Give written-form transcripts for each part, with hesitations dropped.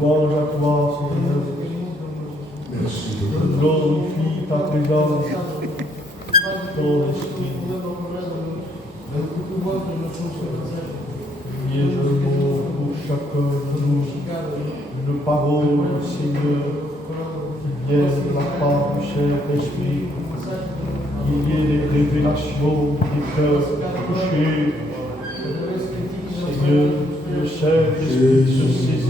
louange à toi, Seigneur. Merci. Je glorifie ta présence, ton esprit. Priez le mot pour chacun de nous, une parole, Seigneur, qui vient de la part du Saint-Esprit, qu'il y ait des révélations des cœurs touchés. Seigneur, le Saint-Esprit se saisisse,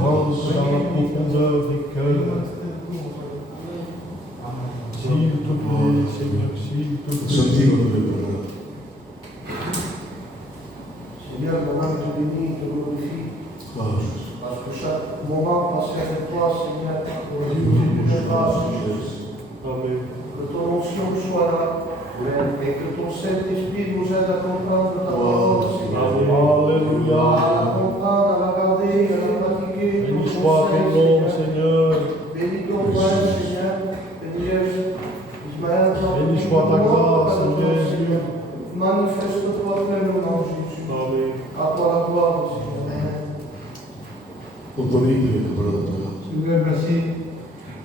rentre dans la profondeur des cœurs. S'il te plaît, Seigneur, s'il te plaît. Seigneur, mon âme te bénit, te glorifie. Parce que chaque moment passé avec toi, Seigneur, est grâce. Amen. Que ton onction soit là. Et que ton Saint-Esprit nous aide à comprendre ta parole, Seigneur. Alléluia. À comprendre, à la garder, à la pratiquer. Béni soit ton nom, Seigneur. Bénis ton Père, Seigneur. Bénis Ismaël. Béni soit ta grâce, Jésus. Manifeste-toi pleinement, Jésus. Amen. À toi la gloire, Seigneur. Seigneur, merci.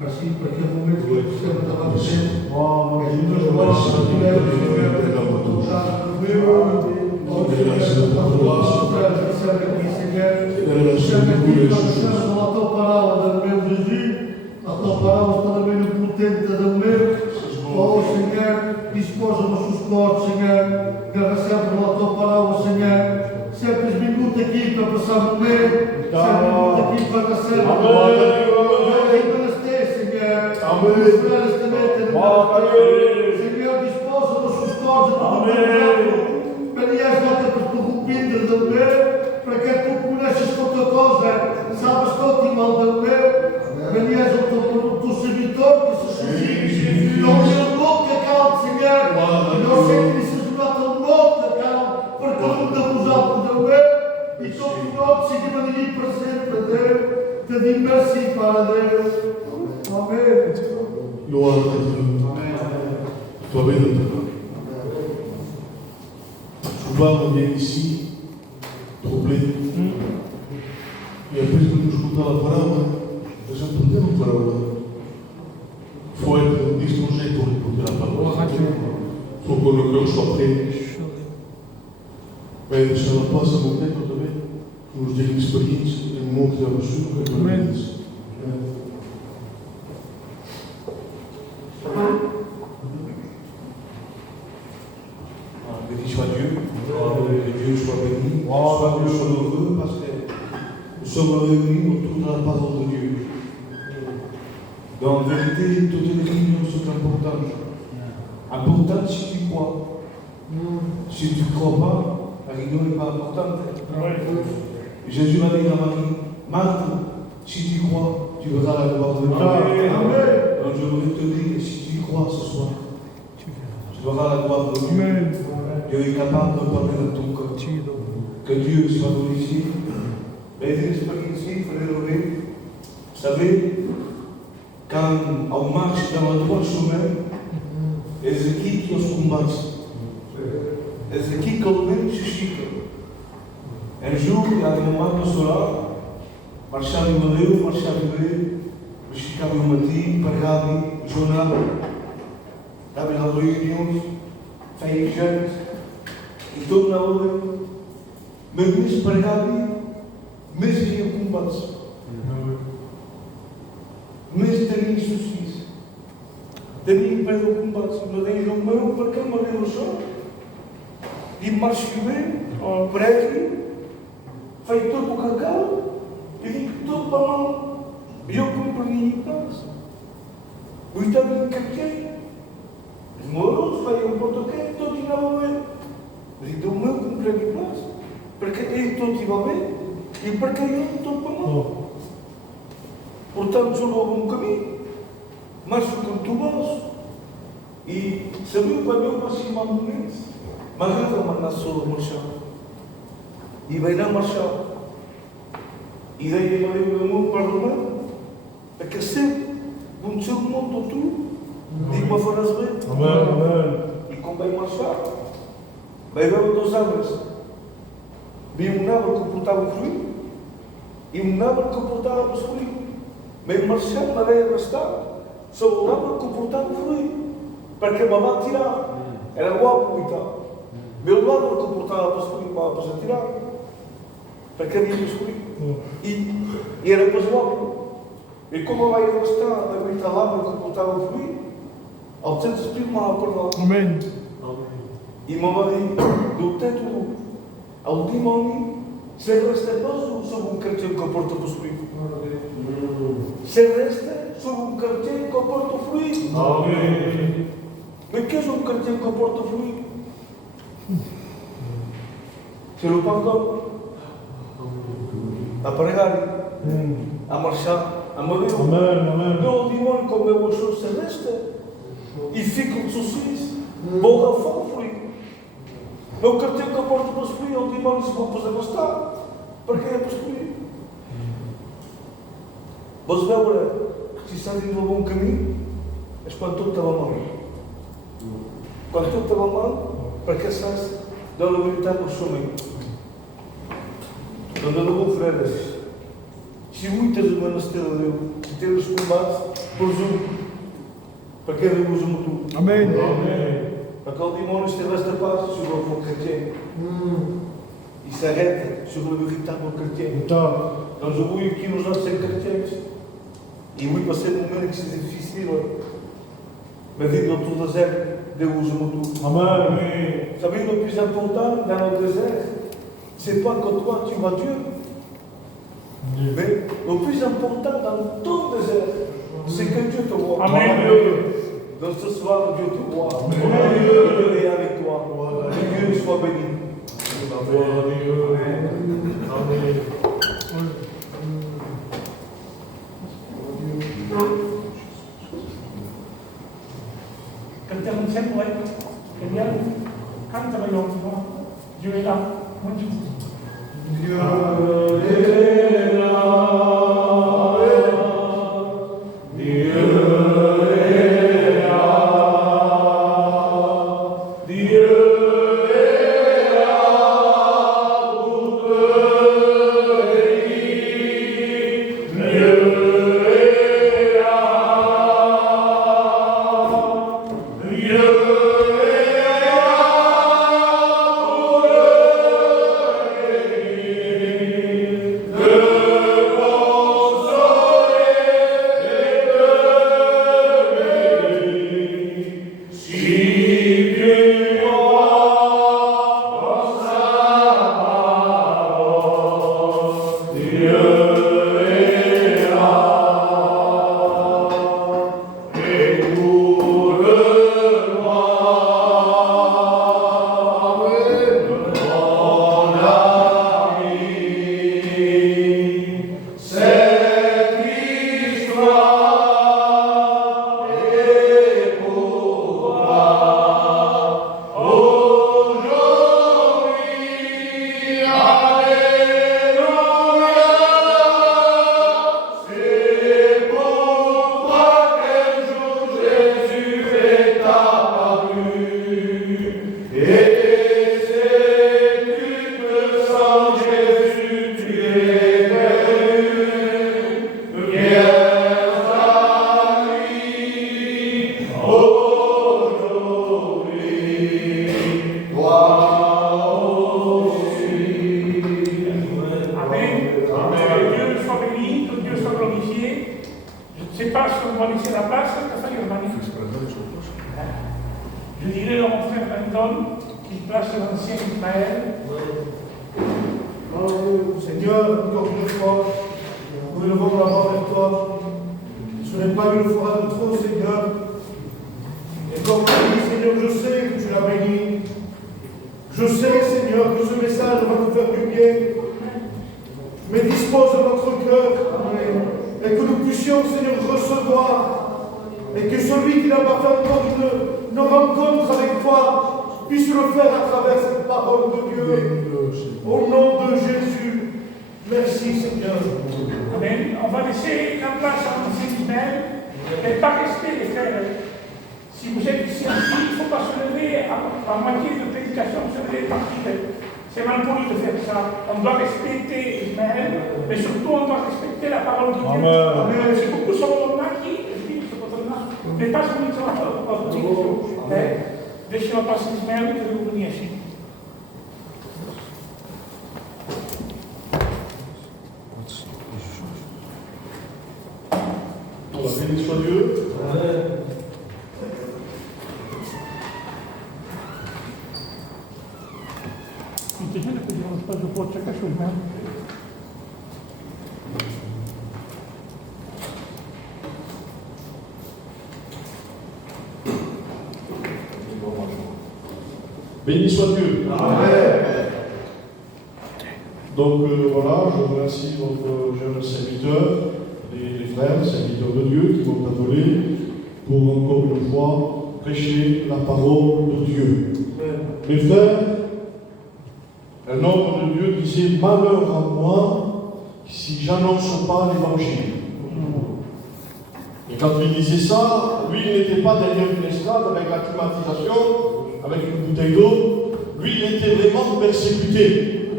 Merci parce que vous mettez le Seigneur dans la paix. Oh, Et je te vois, Seigneur, Seigneur, pour ton char de Dieu. Oh, Seigneur, ta gloire, frère, je sais avec qui, Seigneur. Je sais avec qui, Seigneur, dans la tua palavra, meu Jesus. A tua palavra está também no potente do meu. Oh, Senhor, disposa nossos corpos, Senhor. Que recebe a tua palavra, Senhor. Sempre minuto aqui para passar o momento. Sempre minuto aqui para receber a glória. Senhor, disposa nossos corpos a tudo bem. Pedias nota para tu rompindo do meu, para que tu conheças qualquer coisa, sabes todo o mal do meu. Pedias o teu servitor que se suscite. Não me louco acalme, Senhor. Não sei que isso não está louco acalme, porque não estamos alto do meu. E todo o nosso Senhor me diz para sempre a Deus. Te digo merci para Deus. Amém. Gloire à Dieu. Sois béni. Souvent, on vient ici, troublé. Et après que nous écoutons la parole, nous entendons la parole. Il faut être disposé pour écouter la parole. Il faut que le cœur soit prêt. Mais ça ne va pas se monter quand on nous dit l'expérience et le mot qu'il a reçu pour que nous dise. Béni soit Dieu, que Dieu soit béni, nous sommes heureux parce que nous sommes réunis autour de la parole de Dieu. Dans la vérité, toutes les réunions sont importantes. Importantes si tu crois. Si tu ne crois pas, la réunion n'est pas importante. Jésus m'a dit à Marie, Marthe, si tu crois, tu verras la gloire de Dieu. Donc je voudrais te dire, si tu crois ce soir, tu verras la gloire de Dieu. Dieu est capable de parler dans ton cœur. Que Dieu soit glorifié. Mais l'expérience, il faut le lever. Vous savez, quand on marche dans le droit chemin, Ézéchiel qui se combat. Ézéchiel quand même suscite. Un jour, il y a un moment de cela, marcher à l'Ivoire, marcher à l'Ivoire, Chicago Mati, Pagami, Jonah, avec la réunion, fait jeunes, e todo na hora, mas nisso Pagami, mas ia combate. Mas tem sucesso. Tem para o combate, mas tem o meu para que me deu o chão. E marcha bem, para aqui, faz todo o cacau, e digo todo para a mão. E eu compreendi em casa. O italiano que demorou, foi um português, todo tinha a ver. Mas então o meu compreendi em casa. Para que ele todo tinha a ver, e para que eu todo para a mão. Portanto, eu vou um caminho, mas fui com tubos. E sabia quando eu passei mal momento, mas eu vou mandar só a marchar. E vai na marchar. E daí eu veio o meu parlamento. A que sempre, quando se eu monto tudo, digo uma frase bem. E como vai marchar, vai ver 2 anos. Vi um nabo que portava frio, i un arbre que portava el fruit. Vam marxar, me deia restar sobre l'arbre que portava el fruit, perquè me va tirar. Era guapo i tal. Veu l'arbre que portava el fruit, me va passar a tirar, perquè havia el fruit. I era pas guapo. I com me vaig restar de veritat l'arbre que portava el fruit, el Sant Espírit me va parlar. Amen. I me va dir, doctor, tu, el dimoni se resta pas sobre un cartell que porta el fruit. Se resta sobre un cartell que porta el fruit. Amen. Mais què és un cartell que porta fruit? C'est le pan d'or. A pregar, a marxar, a morir. Amen. No, el dimoni, com veu això, se resta. I fica els ocells, vol agafar el fruit. No el cartell que porta el fruit, el dimoni se vol posar a estar, perquè hi ha el fruit. Vols veure si estàs dins del bon camí? És quan tot te va mal. Quan tot te va mal, perquè saps de la veritat del somni. Doncs de debò, fredes, si lluites en menester de Déu, si tens combats, presum, perquè Déu és amb tu. Amen. Perquè el dimoni se resta pas sobre el chrétien. I s'arrête sur la véritable chrétien. Doncs avui aquí nosaltres som chrétiens. I avui passem un moment que és difícil. Mais vivre dans tout désert, Dieu vous aime tout. Amen. Vous savez, le plus important dans le désert, c'est pas que toi tu vois Dieu. Mais le plus important dans ton désert, c'est que Dieu te voit. Amen. Donc ce soir, Dieu te voit. Dieu est avec toi. Que Dieu soit béni. Cantemos sempre, genial. Canta melhor, Dieu est là. Muito Je dirais à mon frère Anton qu'il place l'ancien Ismaël. Seigneur, encore une fois, nous élevons la main vers toi. Ce n'est pas une fois de trop, Seigneur. Et comme tu dis, Seigneur, je sais que tu l'as béni. Je sais, Seigneur, que ce message va nous faire du bien. Mais dispose de notre cœur. Et que nous puissions, Seigneur, recevoir. Et que celui qui n'a pas fait encore une rencontre avec toi puisse le faire à travers cette parole de Dieu. Au nom de Jésus. Merci, Seigneur. Amen. On va laisser la place à l'ancien Ismaël. Et pas rester, les frères. Si vous êtes ici, il ne faut pas se lever à moitié de prédication, se lever par C'est mal poli de faire ça. On doit respecter Ismaël, mais surtout on doit respecter la parole de Dieu. Amen. C'est beaucoup de choses qui mais pas ce qu'on dit. Deixa-me passar Ismaël que eu conheço. Béni soit Dieu. Muita gente pediu uns pais do pote de cachorro, né? Béni soit Dieu. Amen. Donc voilà, je remercie votre jeune serviteur, les frères, serviteurs de Dieu qui m'ont appelé pour encore une fois prêcher la parole de Dieu. Mes frères, un homme de Dieu disait: malheur à moi si j'annonce pas l'évangile. Et quand il disait ça, lui il n'était pas derrière une estrade avec la climatisation, avec une bouteille d'eau, lui il était vraiment persécuté.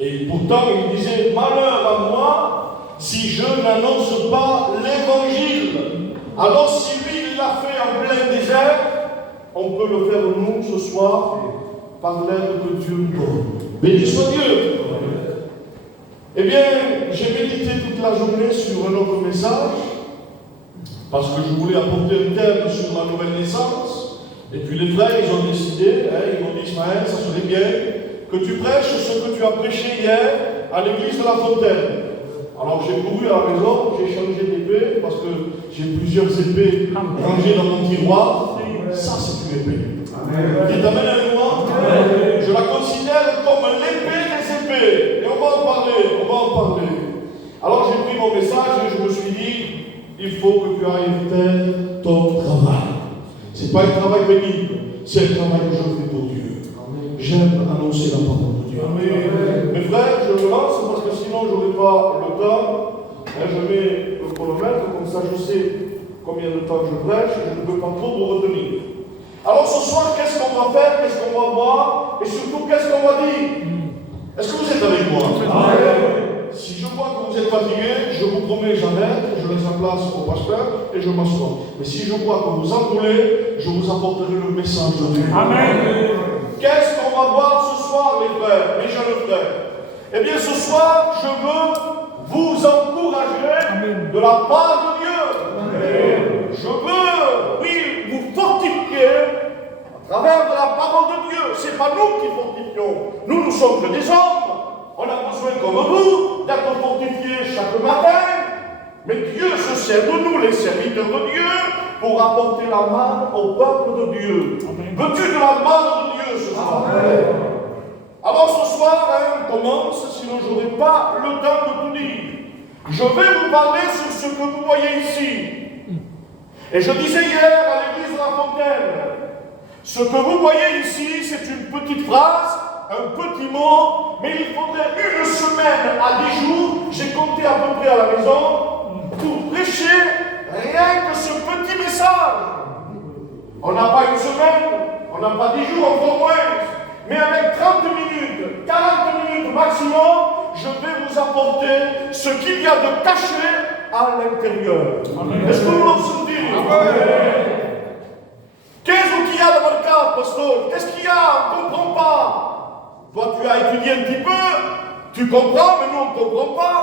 Et pourtant il disait: malheur à moi si je n'annonce pas l'évangile. Alors si lui il l'a fait en plein désert, on peut le faire nous ce soir par l'aide que Dieu nous donne. Béni soit Dieu. Eh bien, j'ai médité toute la journée sur un autre message, parce que je voulais apporter un thème sur ma nouvelle naissance. Et puis les frères, ils ont décidé, ils m'ont dit: Ismaël, ça serait bien que tu prêches ce que tu as prêché hier à l'église de la Fontaine. Alors j'ai couru à la maison, j'ai changé d'épée, parce que j'ai plusieurs épées rangées dans mon tiroir. Ça, c'est une épée. Dites amen avec moi. Je la considère comme l'épée des épées. Et on va en parler, Alors j'ai pris mon message et je me suis dit: il faut que tu ailles faire ton travail. Ce n'est pas un travail pénible, c'est un travail que je fais pour Dieu. J'aime annoncer la parole de Dieu. Mes frères, je me lance parce que sinon je n'aurai pas le temps. Je mets le chronomètre, comme ça je sais combien de temps je prêche, je ne peux pas trop vous retenir. Alors ce soir, qu'est-ce qu'on va faire, qu'est-ce qu'on va voir, et surtout qu'est-ce qu'on va dire? Est-ce que vous êtes avec moi? Si je vois que vous êtes fatigué, je vous promets, j'arrête, je laisse la place au pasteur et je m'assois. Mais si je vois que vous en voulez, je vous apporterai le message de Dieu. Amen. Qu'est-ce qu'on va voir ce soir, mes frères, mes jeunes frères? Eh bien, ce soir, je veux vous encourager de la part de Dieu. Je veux, oui, vous fortifier à travers de la parole de Dieu. Ce n'est pas nous qui fortifions. Nous sommes que des hommes. On a besoin, comme vous, d'être fortifiés chaque matin. Mais Dieu se sert de nous, les serviteurs de Dieu, pour apporter la manne au peuple de Dieu. Veux-tu de la manne de Dieu ce soir? Alors ce soir, on commence, sinon je n'aurai pas le temps de tout dire. Je vais vous parler sur ce que vous voyez ici. Et je disais hier à l'église de la Fontaine, ce que vous voyez ici, c'est une petite phrase, un petit mot, mais il faudrait une semaine à 10 jours, j'ai compté à peu près à la maison, pour prêcher rien que ce petit message. On n'a pas une semaine, on n'a pas 10 jours, encore moins. Mais avec 30 minutes, 40 minutes maximum, je vais vous apporter ce qu'il y a de caché à l'intérieur. Est-ce que vous le sentez? Qu'est-ce qu'il y a dans le cadre, pasteur? Qu'est-ce qu'il y a? On ne comprend pas. Toi, tu as étudié un petit peu, tu comprends, mais nous, on ne comprend pas.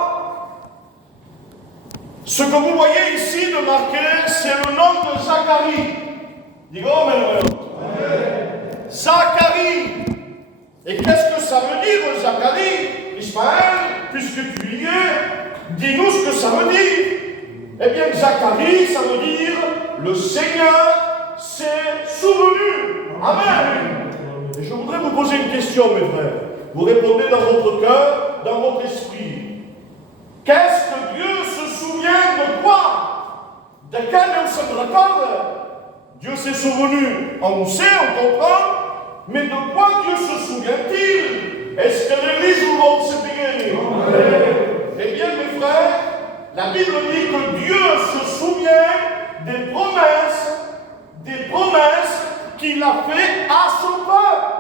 Ce que vous voyez ici de marqué, c'est le nom de Zacharie. Dis-moi, Zacharie. Et qu'est-ce que ça veut dire, Zacharie? Ismaël, puisque tu y es, dis-nous ce que ça veut dire. Eh bien, Zacharie, ça veut dire le Seigneur s'est souvenu. Amen. Et je voudrais vous poser une question, mes frères. Vous répondez dans votre cœur, dans votre esprit. Qu'est-ce que Dieu se souvient de quoi? De quel nous sommes d'accord? Dieu s'est souvenu, on sait, on comprend. Mais de quoi Dieu se souvient-il? Est-ce que l'Église ou l'autre s'est bénie? Eh bien, mes frères, la Bible dit que Dieu se souvient des promesses qu'il a fait à son peuple.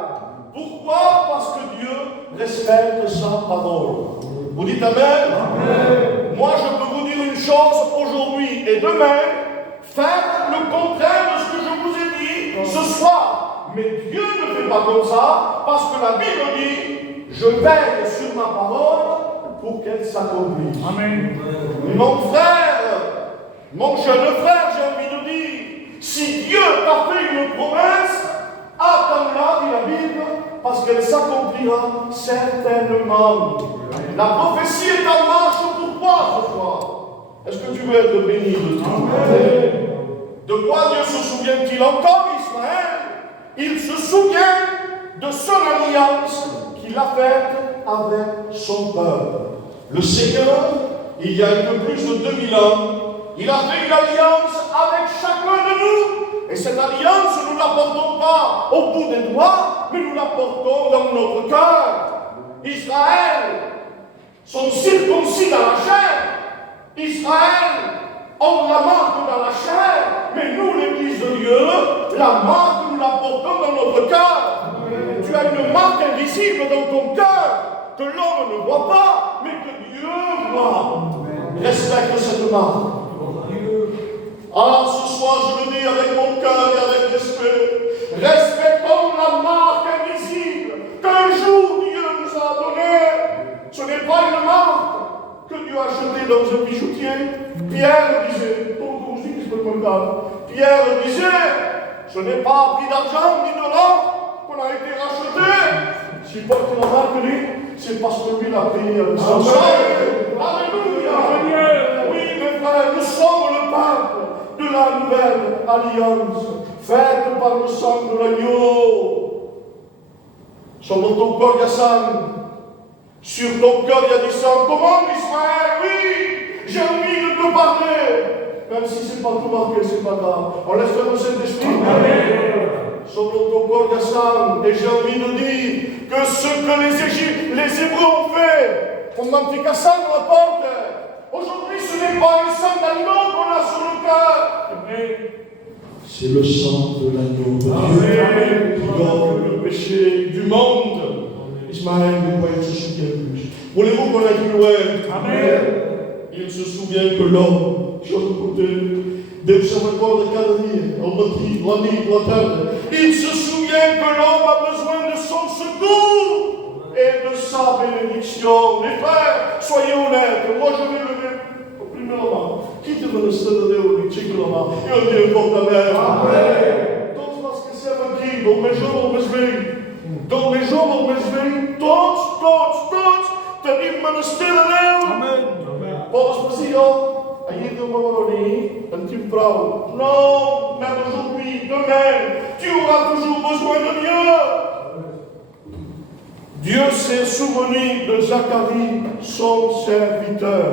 Pourquoi? Parce que Dieu respecte sa parole. Vous dites Amen? Amen. Moi, je peux vous dire une chose aujourd'hui et demain, faire le contraire de ce que je vous ai dit ce soir. Mais Dieu ne fait pas comme ça, parce que la Bible dit, je veille sur ma parole pour qu'elle s'accomplisse. Amen. Mon frère, mon jeune frère, j'ai envie de dire, si Dieu t'a fait une promesse, attends-la, dit la Bible, parce qu'elle s'accomplira certainement. La prophétie est en marche pour toi ce soir. Est-ce que tu veux être béni de Dieu? Amen. De quoi Dieu se souvient-il encore, Israël? Il se souvient de son alliance qu'il a faite avec son peuple. Le Seigneur, il y a un peu plus de 2000 ans, il a fait une alliance avec chacun de nous. Et cette alliance, nous ne la portons pas au bout des doigts, mais nous la portons dans notre cœur. Israël sont circoncis dans la chair. Israël ont la marque dans la chair, mais nous, l'Église de Dieu, la marque, nous la portons dans notre cœur. Tu as une marque invisible dans ton cœur, que l'homme ne voit pas, mais que Dieu voit. Respecte cette marque. Alors ce soir, je le dis avec mon cœur et avec respect, respectons la marque invisible qu'un jour Dieu nous a donnée. Ce n'est pas une marque que Dieu a achetée dans un bijoutier. Pierre disait, Pierre disait, ce n'est pas à prix d'argent ni de l'or qu'on a été racheté. Si Paul te l'a reconnu, c'est parce que lui l'a payé avec son sang. Alléluia. Oui, mes frères, nous sommes le peuple de la nouvelle alliance, faite par le sang de l'agneau. Sur ton corps, il y a sang. Sur ton cœur, il y a du sang. Comment, Israël? Oui, j'ai envie de te parler. Même si ce n'est pas tout marqué, ce n'est pas grave. On laisse faire le Saint-Esprit. Sur ton corps, il y a sang. Et j'ai envie de dire que ce que les Hébreux ont fait, on m'a fait qu'à sang dans la porte. Aujourd'hui, ce n'est pas un sang d'agneau qu'on a sur le cœur. C'est le sang de l'agneau de Dieu qui donne le péché du monde. Ismaël, pourquoi il se souvient plus? Voulez-vous qu'on aille plus loin? Amen. Il se souvient que l'homme, je écouté, deve se recorda cada dia, ao batido, ao amigo, à terre. Il se souvient que l'homme a besoin de son secours et de sa bénédiction. Les frères, soyez honnêtes. Moi, je vais lever au premier moment. Quitte-moi le stade de Déo, le chico là-bas. Et on dit encore ta mère. Amen. Todos nós que servem aqui, do mesmo, mas vem. Do mesmo, mas vem. Todos, tenim menester a Deus. Amen. Podes dizer, ainda uma maronie, un petit prou. Non, même aujourd'hui, demain, tu auras toujours besoin de Dieu. Dieu s'est souvenu de Zacharie, son serviteur.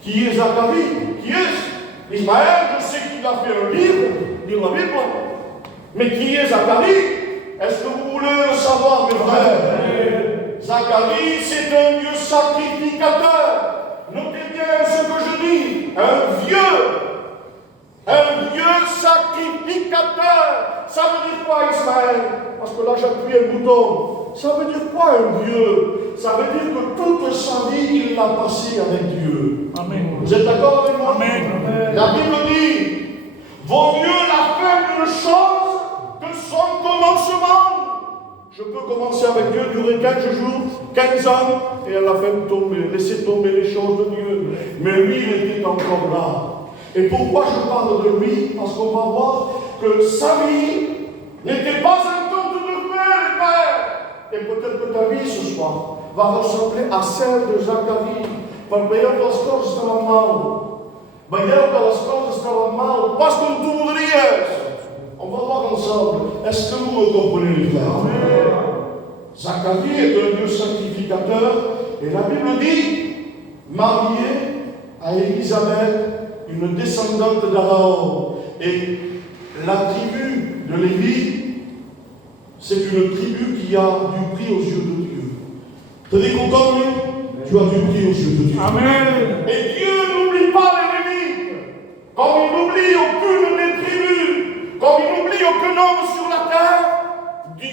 Qui est Zacharie? Qui est Ismaël? Je sais qu'il a fait un livre, dit la Bible. Mais qui est Zacharie? Est-ce que vous voulez le savoir, mes frères? Zacharie, c'est un Dieu sacrificateur. Notez bien ce que je dis. Un vieux sacrificateur. Ça veut dire quoi, Ismaël? Parce que là, j'appuie un bouton. Ça veut dire quoi, un vieux? Ça veut dire que toute sa vie, il l'a passé avec Dieu. Amen. Vous êtes d'accord avec moi? Amen. La Bible dit, vaut mieux la fin d'une chose que son commencement. Je peux commencer avec Dieu, durer 15 jours, 15 ans, et à la fin tomber, laisser tomber les choses de Dieu. Mais lui, il était encore là. Et pourquoi je parle de lui? Parce qu'on va voir que sa vie n'était pas un conte de fées, les pères. Et peut-être que ta vie ce soir va ressembler à celle de Zacharie. Bem, as coisas estavam mal. Bem, as coisas estavam mal. Pas como tu poderias. On va voir ensemble. Est-ce que vous me comprenez, les frères? Zacharie est un Dieu sacrificateur. Et la Bible dit, marié à Élisabeth, une descendante d'Aaron. Et la tribu de Lévi, c'est une tribu qui a du prix aux yeux de Dieu. Tu es content, lui? Tu as du prix aux yeux de Dieu. Amen. Et Dieu n'oublie pas les Lévites. Comme il n'oublie aucune des tribus, comme il n'oublie aucun homme sur la terre,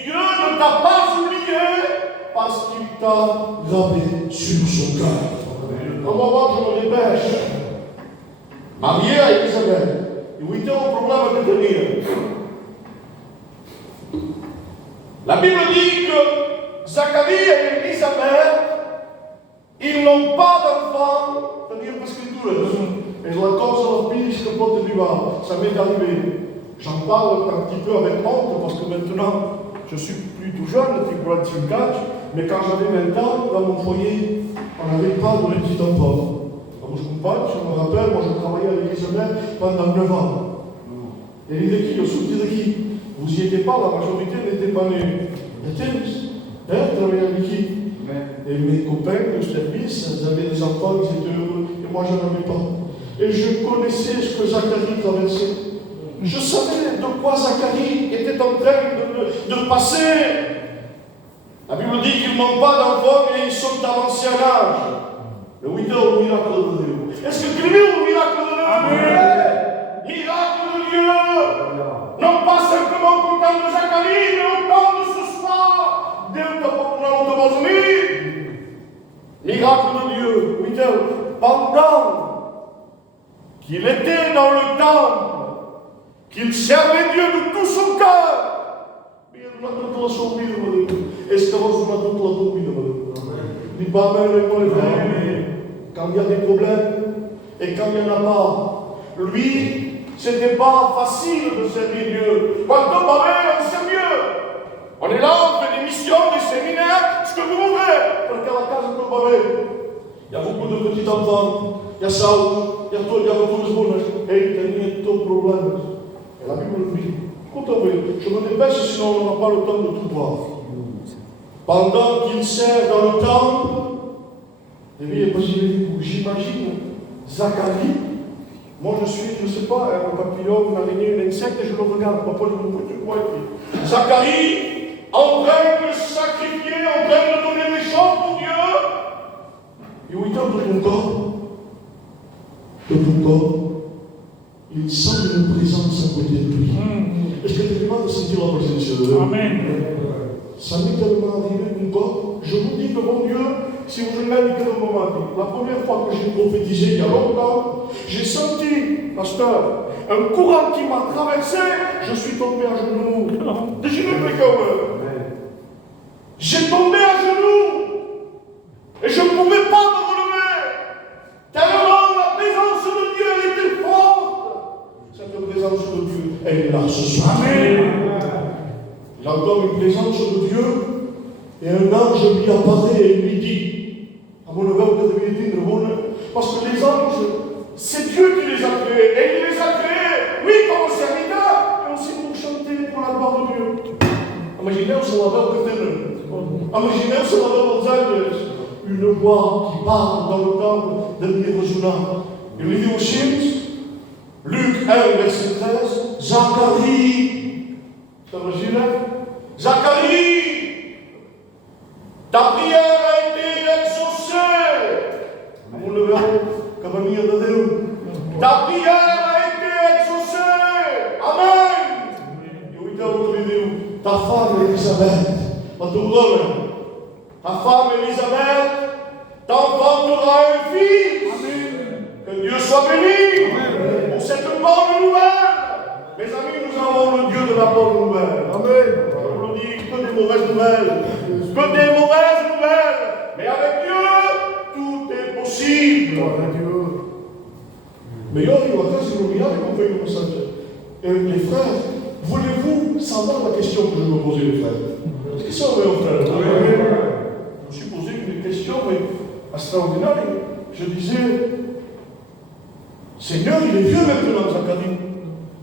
Dieu ne t'a pas oublié parce qu'il t'a gravé sur son cœur. Comment moi je me dépêche? Marié à Elisabeth. Et où était un problème de tenir? La Bible dit que Zacharie et Elisabeth, ils n'ont pas d'enfant. C'est-à-dire parce que tout et la cosa la pire que pot arrivare. Ça m'est arrivé. J'en parle un petit peu avec honte parce que maintenant, je suis plus tout jeune, j'ai 45 ans, mais quand j'avais 20 ans, dans mon foyer, on n'avait pas de petit enfant. Comme je compagne, je me rappelle, moi je travaillais avec Elisabeth pendant 9 ans. Et il dit qui, le sous qui, vous n'y étiez pas, la majorité n'était pas née. Il y a travailler avec qui? Et mes copains de service, ils avaient des enfants, ils étaient heureux, et moi je n'en avais pas. Et je connaissais ce que Zacharie traversait. Je savais de quoi Zacharie était en train de passer. La Bible dit qu'ils n'ont pas d'enfants et ils sont avancés en âge. Le 8 heures au miracle de Dieu. Est-ce que tu es au miracle de Dieu? Amen. Miracle de Dieu. Non pas simplement au temps de Zacharie, mais au temps de ce soir. Dieu t'a pas pour miracle de Dieu. 8 heures. Pendant qu'il était dans le temple, qu'il servait Dieu de tout son cœur. Est-ce que vous avez toute la domine? Dis pas même avec moi les frères. Quand il y a des problèmes et quand il n'y en a pas, lui, ce n'était pas facile de servir Dieu. Quand on m'avait, on sert Dieu. On est là, on fait des missions, des séminaires, ce que vous voulez. Parce qu'à la case de Babel, il y a beaucoup de petits enfants, il y a Saul, il y a tous les bonheurs. Et il y a tout problème. Et la Bible dit, écoutez, je me dépêche, sinon on n'aura pas le temps de tout voir. Pendant qu'il sert dans le temple, j'imagine Zacharie. Moi je suis, je ne sais pas, un papillon, une araignée, un insecte, et je le regarde. Papa, je me dis, quoi écrit? Zacharie, en train de sacrifier, en train de donner des choses pour Dieu. Et où il tombe de ton corps, il sent une présence à côté de lui. Est-ce que tu es capable de sentir la présence de Dieu? Amen. Ça m'est tellement arrivé mon corps. Je vous dis que mon Dieu, si vous l'avez que le moment, la première fois que j'ai prophétisé il y a longtemps, j'ai senti, pasteur, un courant qui m'a traversé, je suis tombé à genoux. J'ai tombé à genoux et je ne pouvais pas me relever. Tellement la présence de Dieu elle était forte. Cette présence de Dieu, elle est là ce soir. Amen. Il a encore une présence de Dieu et un ange lui apparaît et lui dit, à mon avis, parce que les anges, c'est Dieu qui les a créés et il les a créés, oui, comme serviteurs, mais aussi pour chanter pour la gloire de Dieu. Imaginez se la veu que tenen. Imaginez se la veu dels anges. Une voix qui parle dans le temple de Jérusalem. Il lui dit aussi, Luc 1, verset 13, Zacharie. T'imagines? Zacharie, ta prière a été exaucée. Vous le verrez, comme un de Dieu. Ta prière a été exaucée. Amen. Ta femme Elisabeth, ta femme Elisabeth t'enfantera un fils. Amen. Que Dieu soit béni. Amen. Pour cette bonne nouvelle. Mes amis, nous avons le Dieu de la bonne nouvelle. Amen. On nous dit que des mauvaises nouvelles. Que des mauvaises nouvelles. Mais avec Dieu, tout est possible. Avec Dieu. Mais il y a qu'on fait le message. Et les frères, voulez-vous savoir la question que je me posais, les frères? Est-ce que ça va, frère? Je me suis posé une question extraordinaire. Je disais, Seigneur, il est vieux maintenant, Zacharie.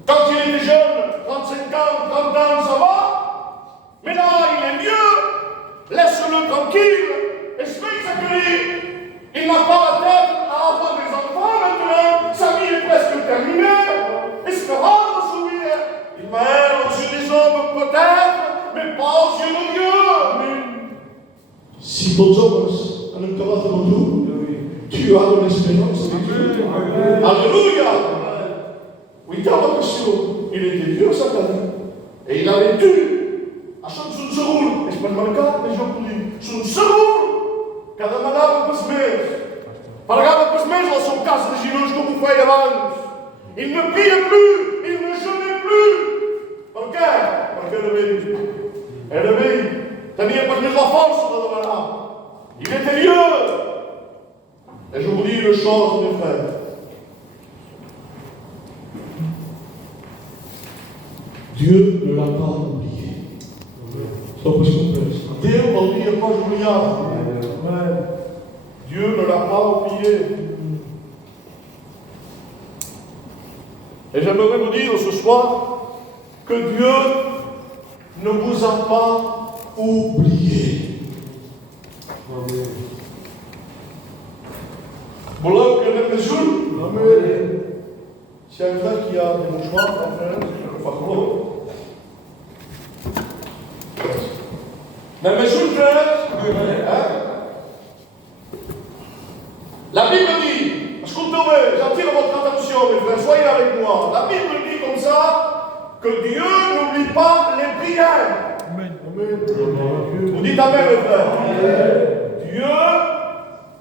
Quand il était jeune, 35 ans, 30 ans, ça va. Mais là, il est vieux. Laisse-le tranquille. Esprit Zacharie. Il n'a pas la tête à avoir des enfants maintenant. Sa vie est presque terminée. Espérance, oui. Il va être aux yeux des hommes peut-être, mais pas aux yeux de Dieu. Amen. Si tots homes han acabat amb tu, tu as une espérance de Dieu. Alléluia. Oui, dans la question, il était vieux, Zacharie. Et il avait dû, à chaque jour, mercat, deixa eu dir, són segur que demanava pels més. Pagava pels més la seva casa de ginons com ho feia abans. Il ne pilla plus, il ne jeûnait plus. Per què? Perquè era vell. Era vell. Tenia pels més la força de demanar. Il était vieux. Et je vous dis une chose, mes frères. Dieu ne l'a pas oublié. Stop eens comprens. Déu l'havia pas oblidat. Dieu ne l'a pas oublié. Et j'aimerais vous dire ce soir que Dieu ne vous a pas oublié. Voleu que anem més junts? Amén. Si hi ha un frère qui a des mouchoirs, un frère, je fa calor. Anem més junts, frères? La Bible dit, écoutez, j'attire votre attention, mes frères, soyez avec moi. La Bible dit comme ça que Dieu n'oublie pas les prières. Amen. Vous dites Amen, mes frères. Dieu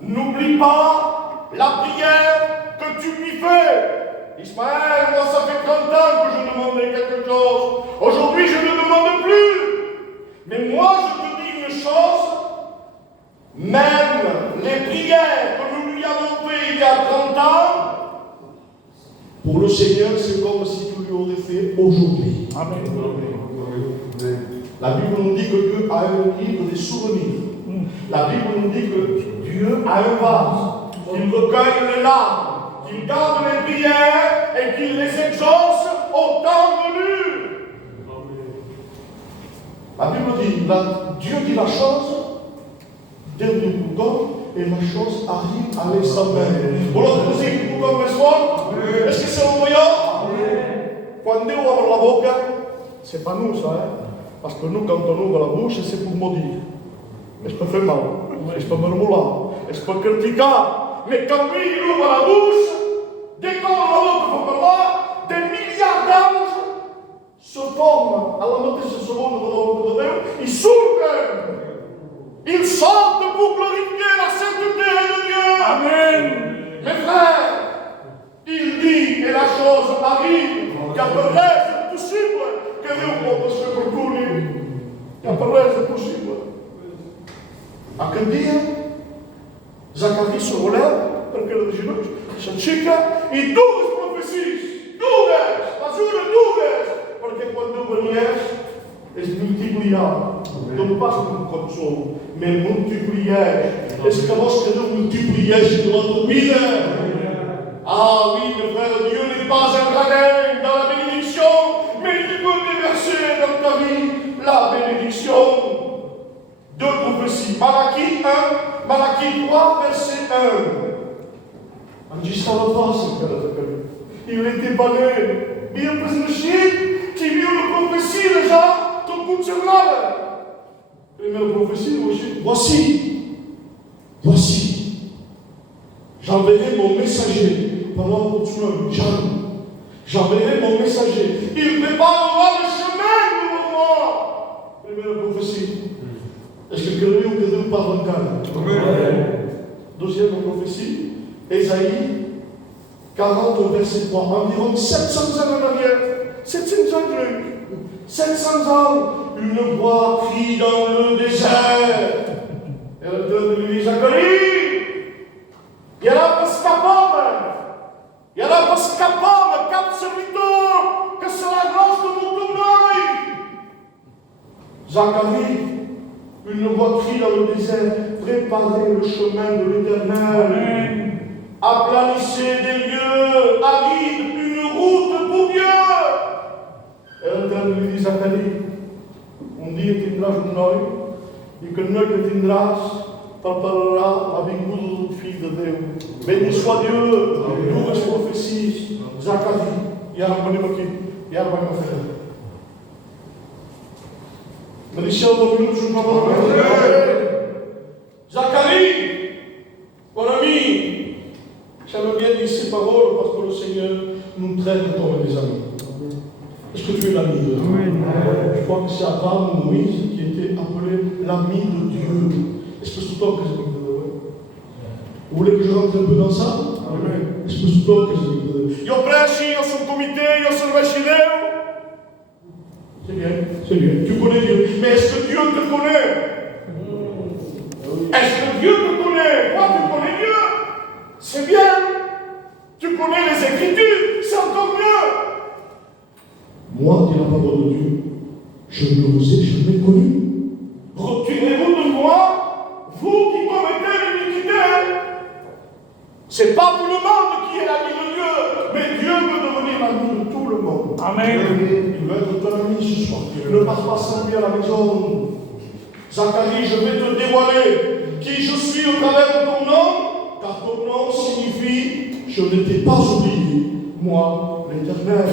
n'oublie pas la prière que tu lui fais. Ismaël, moi ça fait 30 ans que je demandais quelque chose. Aujourd'hui, je ne demande plus. Mais moi, je te dis une chose. Même les prières que nous lui avons faites il y a 30 ans, pour le Seigneur, c'est comme si tu lui aurais fait aujourd'hui. Amen. La Bible nous dit que Dieu a un livre des souvenirs. La Bible nous dit que Dieu a un vase, qu'il recueille les larmes, qu'il garde les prières et qu'il les exauce au temps venu. La Bible dit, Dieu dit la chose, Dieu dit pourquoi, et la chose arrive à l'examen. Volete così, pourquoi me soir? Est-ce que c'est le meilleur? Quand Dieu ouvre la boca, c'est pas nous ça, hein? Parce que nous, quand on ouvre la bouche, c'est pour maudire. Et je peux faire mal, et je peux murmurer, et je peux critiquer. Mais quand lui, il ouvre la bouche, dès qu'on ouvre la boca pour parler, des milliards d'anges se forment à la mateixa seconde de la boca de Dieu, ils s'ouvrent. Ils sortent pour glorifier la sainteté de Dieu. Amen. Mes frères, il dit et la chose arrive, qu'après c'est possible que Dieu possa se conclure. Qu'après c'est possible. Aquel dia, Zacarie se relève, perquè era de genolls, s'aixeca i dues profecies, dues, perquè quan Déu venies es multipliava. Non pas com consol, mais multiplieix. Est-ce que vols que Déu multiplieix la tua vida? Ah oui, mes frères, Dieu n'est pas un radin dans la bénédiction, mais il peut déverser dans ta vie la bénédiction. Deux prophéties. Malachie 1, Malachie 3, verset 1. Onde estava fácil, cara? Il n'était pas né. Bien présenté, qui viu la prophétie déjà, ton concernable. Première prophétie, voici, j'enverrai mon messager pendant que tu me Jean. J'enverrai mon messager. Il préparera le chemin pour moi. Première prophétie. Est-ce que quelqu'un que Dieu parle encore? Deuxième prophétie, Ésaïe 40, verset 3, environ 700 ans en arrière. 700 ans, une voix crie dans le désert. Elle donne lui Zacharie. Il y a là pas scapable, cap serviteur, que c'est la grâce de mon tournoi. Zacharie, une voix crie dans le désert, préparez le chemin de l'Éternel. Aplanissez des lieux arides, une route pour Dieu. Elle lui dit Zacharie, un dia tindràs un noi, i que el noi que tindràs prepararà la vinguda del fill de Déu. Béni soit Dieu, dues profecies, Zacharie. I ara venim aquí, i ara venim a fer. Me deixeu 2 minuts, un cop Zacharie, mon ami, j'aimerais bien dire ces paroles parce que le Seigneur nous traite comme des amis. Est-ce que tu es l'ami de Dieu? Je crois que c'est Abraham ou Moïse qui était appelé l'ami de Dieu. Est-ce que c'est toi que je dis? Vous voulez que je rentre un peu dans ça? Est-ce que c'est toi que je dis? Eu preci, eu sou comité, eu serveixi Déu. C'est bien, c'est bien. Tu connais Dieu. Mais est-ce que Dieu te connaît? Est-ce que Dieu te connaît? Toi, tu connais Dieu. C'est bien. Tu connais les Écritures, c'est encore mieux. Moi, dit la parole de Dieu, je ne vous ai jamais connu. Retirez-vous de moi, vous qui commettez l'iniquité. C'est pas tout le monde qui est l'ami de Dieu, mais Dieu veut devenir l'ami de tout le monde. Amen. Il va être ton ami ce soir. Ne passe pas sans lui à la maison. Zacharie, je vais te dévoiler qui je suis au travers de ton nom, car ton nom signifie Je ne t'ai pas oublié, moi, l'Éternel.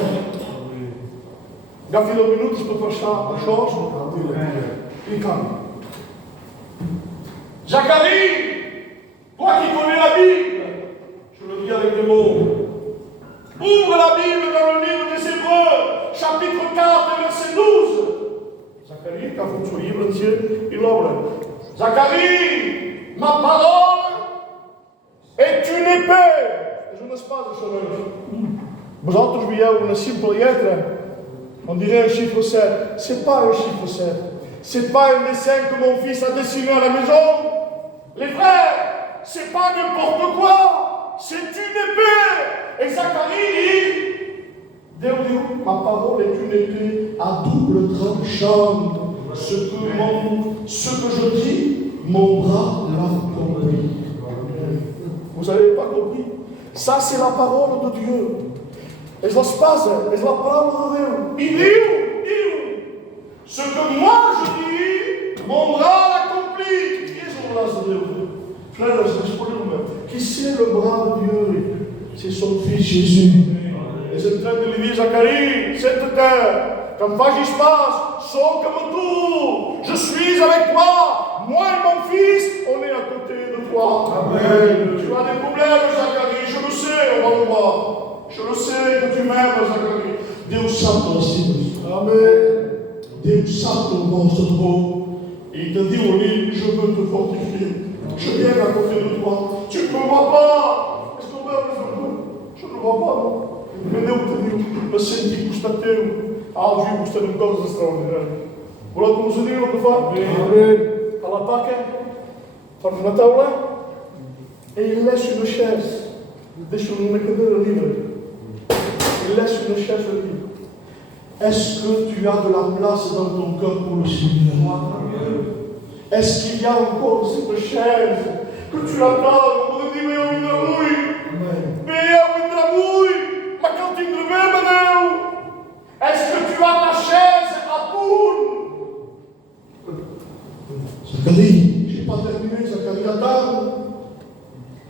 Gaffi 2 minutos para fechar a Jorge. Clique. Zacharie, toi qui connais la Bible, je le dis avec des mots. Ouvre la Bible dans le livre des Hébreux, chapitre 4, verset 12. Zacharie, quand vous soyez le Dieu, il ouvre. Zacharie, ma parole est une épée. És uma espada, senhores. Vosaltres vieu uma simple letra. On dirait un chiffre 7. C'est pas un chiffre 7. C'est pas un dessin que mon fils a dessiné à la maison. Les frères, c'est pas n'importe quoi. C'est une épée. Et Zacharie dit, Dieu dit, ma parole est une épée À double tranchant, ce que je dis, mon bras l'a compris. Vous n'avez pas compris? Ça, c'est la parole de Dieu. És la spasa, és la paraula de Déu. I diu, ce que moi je dis, mon bras l'accomplit. Qui és el braç de Déu? Frères, expliqueu-me. Qui c'est le bras de Dieu? C'est son fils Jésus. Et c'est en train de lui dire, Zacharie, cette terre, quand facis pas, sors comme tout. Je suis avec toi. Moi et mon fils, on est à côté de toi. Amen. Tu as des problèmes, Zacharie, je le sais, on va le voir. Je le sais que tu m'aimes, Zacharie. Deus sabe o nosso Amen. Deus sabe o nosso povo. Et il te dit, Oli, je veux te fortifier. Je viens à côté de toi. Tu ne me vois pas. Est-ce qu'on va Je ne le vois pas, non? Mais Deus te dit, le senti custa teu. Ah, Dieu custa une chose extraordinaire. Voilà como se diu o que fa? À la Pâque, faz uma taula et il laisse une chaise. Deixa uma cadeira livre. Il laisse une chaise libre. Est-ce que tu as de la place dans ton cœur pour le Seigneur? Est-ce qu'il y a encore cette chaise que tu attends pour dire, mais on est oui, mais on est oui, ma cantine de même, est-ce que tu as ta chaise à poule? Zacharie, Je n'ai pas terminé, Zacharie, attends.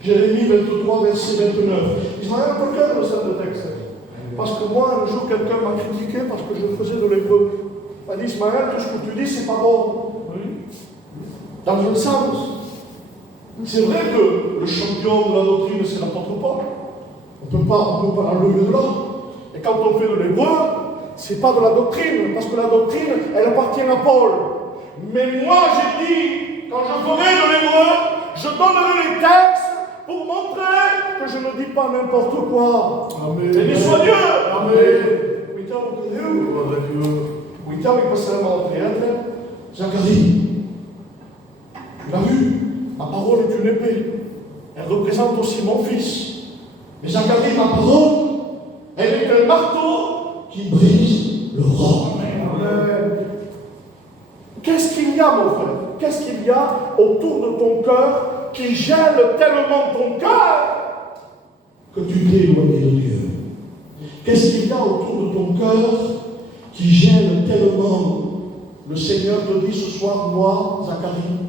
Jérémie 23, verset 29. Ismaël, pourquoi le sein de texte? Parce que moi, un jour, quelqu'un m'a critiqué parce que je faisais de l'hébreu. Il m'a dit, Ismaël, tout ce que tu dis, c'est pas bon. Dans un sens. C'est vrai que le champion de la doctrine, c'est l'apôtre Paul. On ne peut pas l'enlever de là. Et quand on fait de l'hébreu, c'est pas de la doctrine, parce que la doctrine, elle appartient à Paul. Mais moi, j'ai dit, quand je ferai de l'hébreu, je donnerai les textes pour montrer que je ne dis pas n'importe quoi. Amen. Béni soit Dieu. Amen. Uităm că Dieu. Uităm că păsăm la prietene. Zacharie, Tu l'as vu? Ma parole est une épée. Elle représente aussi mon fils. Mais Zacharie, ma parole, elle est un marteau. qui brise le roi. Amen. Qu'est-ce qu'il y a, mon frère? Qu'est-ce qu'il y a autour de ton cœur qui gèle tellement ton cœur Que tu t'es éloigné de Dieu. Qu'est-ce qu'il y a autour de ton cœur qui gêne tellement? Le Seigneur te dit ce soir, moi, Zacharie,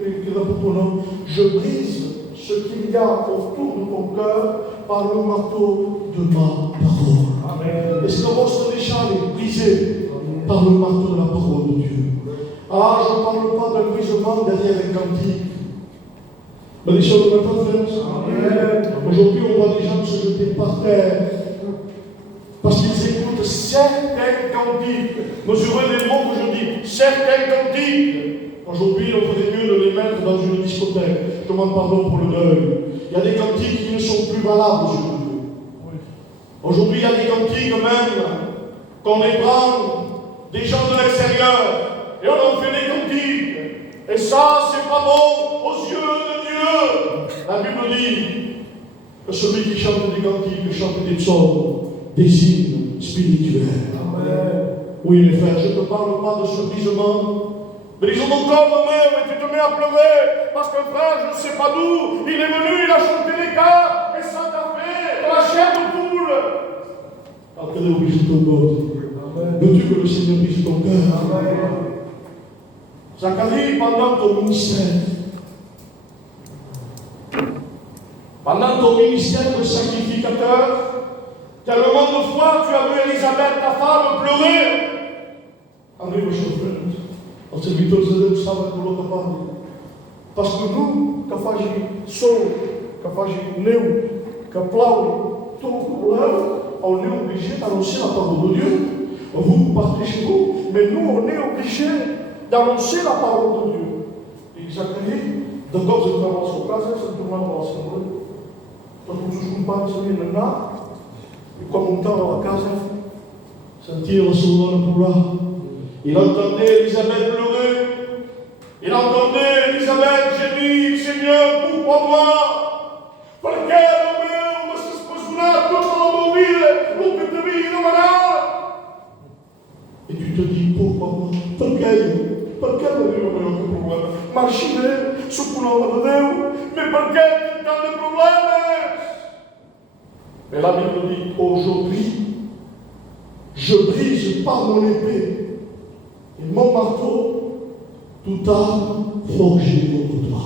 et pour ton nom, je brise ce qu'il y a autour de ton cœur par le marteau de ma parole. Amen. Est-ce que votre décharge est brisé par le marteau de la parole de Dieu? Ah, je ne parle pas d'un brisement derrière un cantique. Mais les choses ne peuvent pas faire. Aujourd'hui, on voit des gens se jeter par terre parce qu'ils écoutent certains cantiques. Mesurez les mots que je dis. Certains cantiques. Aujourd'hui, on ferait mieux de les mettre dans une discothèque. Je demande pardon pour le deuil. Il y a des cantiques qui ne sont plus valables aux yeux de Dieu. Aujourd'hui, il y a des cantiques même qu'on les prend des gens de l'extérieur et on en fait des cantiques. Et ça, c'est pas bon aux yeux de Dieu. La Bible dit que celui qui chante des cantiques, chante des psaumes, des hymnes spirituels. Amen. Oui, mes frères, je ne te parle pas de ce brisement. Brisement comme même, et tu te mets à pleurer parce qu'un frère, je ne sais pas d'où, il est venu, il a chanté les cas, et ça t'a fait de la chair de poule. Alors qu'elle est brise ton corps. Veux-tu que le Seigneur brise ton cœur? Zacharie, pendant ton ministère de sacrificateur, tellement de fois tu as vu Elisabeth, ta femme, pleurer. André, mes chers frères, als servitor de Deus sabe que luta para parce que nous, que faz som, que faz neu, que aplaude tout le problème, on est obligé d'annoncer la parole de Dieu. Vous partez chez vous, mais nous, on est obligé d'annoncer la parole de Dieu. Et Zacharie, d'abord, je travaille sur place, c'est tout le monde dans l'ensemble. Parce que os compadres sabiam lá, e como montaram a casa, sentiam o seu dono por lá. Il entendait Elisabeth pleurer. Il entendait Elisabeth gémir, Seigneur, pourquoi moi? Perché o meu, ma si sposunato tutta la mia vita, non che te vedi domani? Et tu te dis, pourquoi moi? Perché non è un problema? Marcire su parola di Dio, ma perché tanti problemi? Mais la Bible dit, aujourd'hui, je brise par mon épée et mon marteau toute arme forgée contre toi.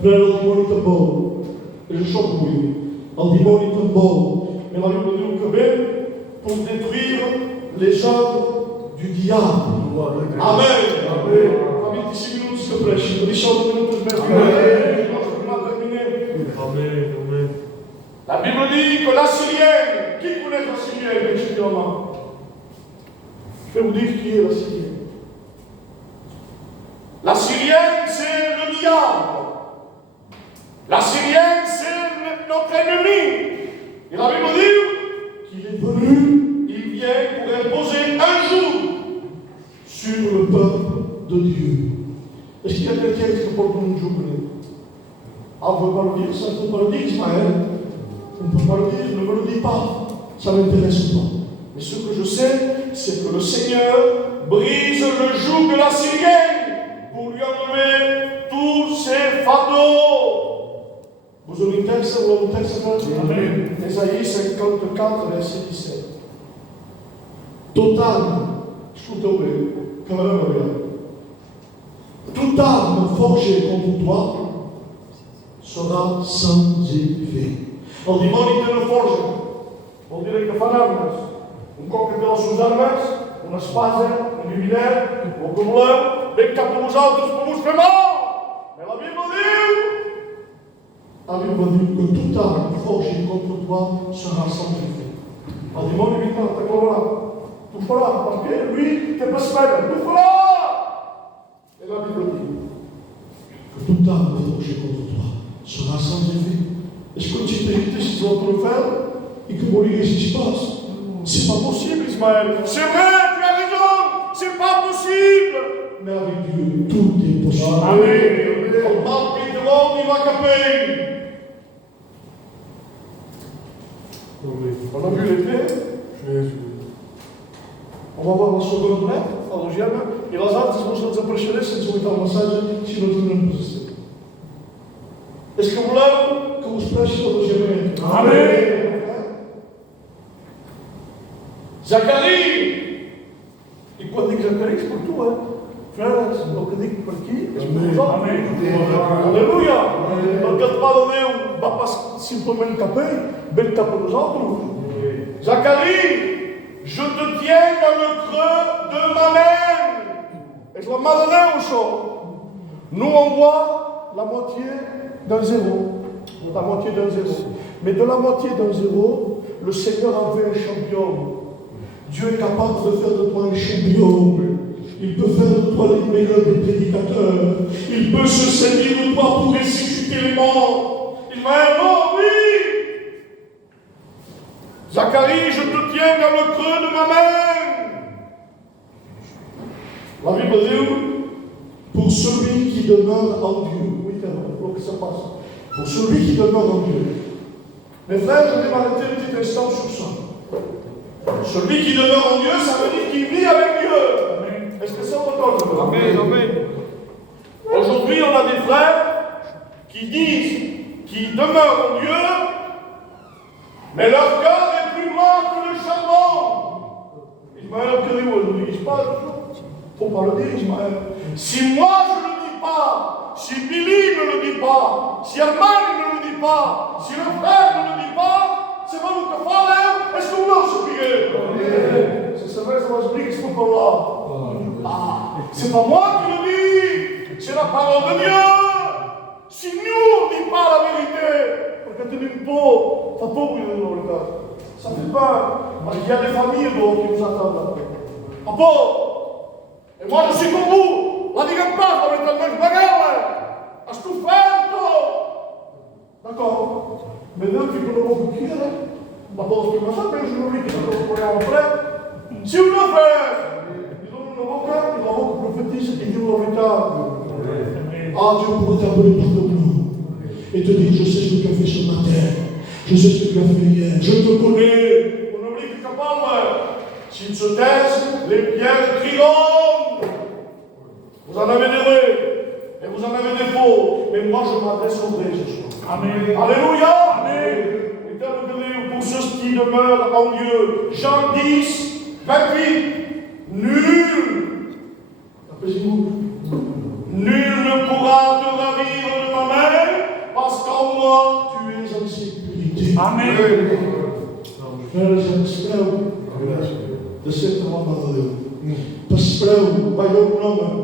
Frère, le démon est bon. Et je chante oui. Le démon est bon. Mais la Bible dit que même pour détruire les œuvres du diable. Amen. Amen. 26 minutes, s'il te plaît. Je dis 5 minutes, je vais Amen. La Bible dit que l'Assyrienne, qui connaît l'Assyrienne, effectivement? Je vais vous dire qui est la Syrienne. La Syrienne, c'est le diable. La Syrienne, c'est notre ennemi. Et la Bible dit qu'il est venu, il vient pour imposer un jour sur le peuple de Dieu. Est-ce qu'il y a quelqu'un qui porte un jour? Ah, on ne peut pas le dire, ça ne peut pas le dire, Ismaël. On ne peut pas le dire, je ne me le dis pas. Ça ne m'intéresse pas. Mais ce que je sais, c'est que le Seigneur brise le joug de la Syrienne pour lui enlever tous ses fardeaux. Vous avez un texte, vous avez un texte? Amen. Ésaïe 54, verset 17. Total, écoutez, quand même, toute arme forgée contre toi sera sans effet. O demônio tem na forja, ou direito a fanarmas, coquetel suas armas, uma espada, bibilé, colão, bem cá pelos altos, para vos fer mal. Mais la Bible dit, a Bible dit que toute arme forgée contre toi sera sans effet. O demônio vem cá, te colocar. Tu farás, porque lui te persegue, tu farás. Et la Bible dit que toute arme forgée contre toi sera sans effet. Est-ce que tu t'es dit ce qu'on peut faire et que mourir ce qui se passe? C'est pas possible, Ismaël. C'est vrai, tu as raison. C'est pas possible. Mais avec Dieu, tout est possible. Amen. On parle de l'homme, il va caper. On a vu l'effet? On va voir la seconde lettre, a deuxième, et les autres vão se desaparecer sem solicitar uma mensagem se não tiverem posição. Est-ce que vous l'avez que vous prêchez au deuxième? Amen. Zacharie. E quando digo Zacharie, é por tu, hein? Frère, o que digo por aqui, é por nós. Amém. Aleluia. Porque a palavra de Deus vai passar simplesmente capem, bem cá para os outros. Zacharie. Je te tiens dans le creux de ma main. Et la main de Dieu. Nous, on voit la moitié d'un zéro. La moitié d'un zéro. Mais de la moitié d'un zéro, le Seigneur a fait un champion. Dieu est capable de faire de toi un champion. Il peut faire de toi les meilleurs des prédicateurs. Il peut se servir de toi pour ressusciter les morts. Ismaël, oh oui! Zacharie, je te tiens dans le creux de ma main. La Bible dit, pour celui qui demeure en Dieu. Oui, il faut que ça passe. Pour celui qui demeure en Dieu. Mes frères, je vais m'arrêter un petit instant sur ça. Celui qui demeure en Dieu, ça veut dire qu'il vit avec Dieu. Est-ce que ça vous entend? Amen, amen. Aujourd'hui, on a des frères qui disent qu'ils demeurent en Dieu, mais leur cœur est plus loin que le charbon. Ismaël, que vous ne dites pas, il ne faut pas le dire, Ismaël. Si moi je ne le dis pas, si Billy ne le dit pas, si Armand ne le dit pas, si le frère ne le dit pas, c'est pas notre frère, est-ce que vous voulez se prier? C'est vrai, ça va se dire, ce là. C'est pas moi qui le dis, c'est la parole de Dieu. Si nous on ne dit pas la vérité, parce que tu n'es pas, ça peut vous dans le cas. Ça fait peur, parce qu'il y a des familles qui nous attendent là. Papa, et moi je suis comme vous, la diga pas, la mettre dans le bagage, à ce que vous faites. D'accord? Mais là, tu peux le voir qui est là. La pause que je fais, je me dis que je vais le faire après. Si vous le faites, ils ont une avocat, ils vont prophétiser et ils vont le faire. Ah, Dieu pourrait t'appeler pardon et te dire, je sais ce que tu as fait ce matin, je sais ce que tu as fait hier, je te connais. On oublie que tu parles. S'ils se taisent, les pierres crieront. Vous en avez des vrais et vous en avez des faux, mais moi je m'adresse aux vrais ce soir. Amen. Alléluia. Amen. Pour ceux qui demeurent en Dieu. Jean 10, 28. Nul, apaisez-vous, nul ne pourra te ravir de ma main, parce qu'en moi tu es en sécurité. Amen. Frères en spel de cette mandale. De spel bij jouw namen.